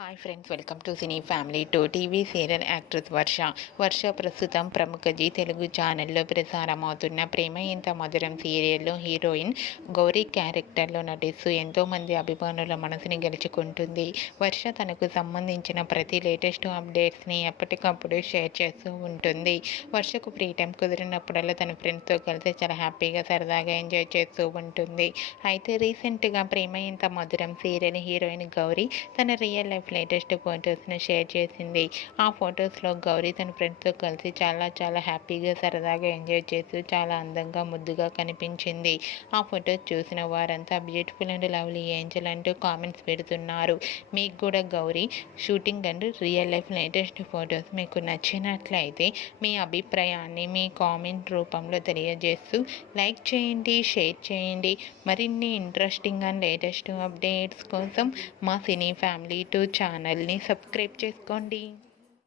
Hi friends, welcome to cine family two. TV serial actress Varsha ప్రస్తుతం ప్రముఖ G Telugu ఛానల్లో ప్రసారమవుతున్న ప్రేమ ఇంత మధురం సీరియల్లో హీరోయిన్ గౌరీ క్యారెక్టర్లో నటిస్తూ ఎంతోమంది అభిమానుల మనసుని గెలుచుకుంటుంది. వర్ష తనకు సంబంధించిన ప్రతి లేటెస్ట్ అప్డేట్స్ని ఎప్పటికప్పుడు షేర్ చేస్తూ ఉంటుంది. వర్షకు ఫ్రీ టైం కుదిరినప్పుడల్లా తన ఫ్రెండ్స్తో కలిసి చాలా హ్యాపీగా సరదాగా ఎంజాయ్ చేస్తూ ఉంటుంది. అయితే రీసెంట్గా ప్రేమ ఇంత మధురం సీరియల్ హీరోయిన్ గౌరీ తన రియల్ లైఫ్ లేటెస్ట్ ఫొటోస్ను షేర్ చేసింది. ఆ ఫొటోస్లో గౌరీ తన ఫ్రెండ్స్తో కలిసి చాలా హ్యాపీగా సరదాగా ఎంజాయ్ చేస్తూ చాలా అందంగా ముద్దుగా కనిపించింది. ఆ ఫొటోస్ చూసిన వారంతా బ్యూటిఫుల్ అండ్ లవ్లీ ఏంజల్ అంటూ కామెంట్స్ పెడుతున్నారు. మీకు కూడా Gauri shooting and real life latest photos మీకు నచ్చినట్లయితే మీ అభిప్రాయాన్ని మీ కామెంట్ రూపంలో తెలియజేస్తూ లైక్ చేయండి, షేర్ చేయండి. మరిన్ని ఇంట్రెస్టింగ్ అండ్ లేటెస్ట్ అప్డేట్స్ కోసం మా సినీ ఫ్యామిలీ టూ ఛానల్ని సబ్స్క్రైబ్ చేసుకోండి.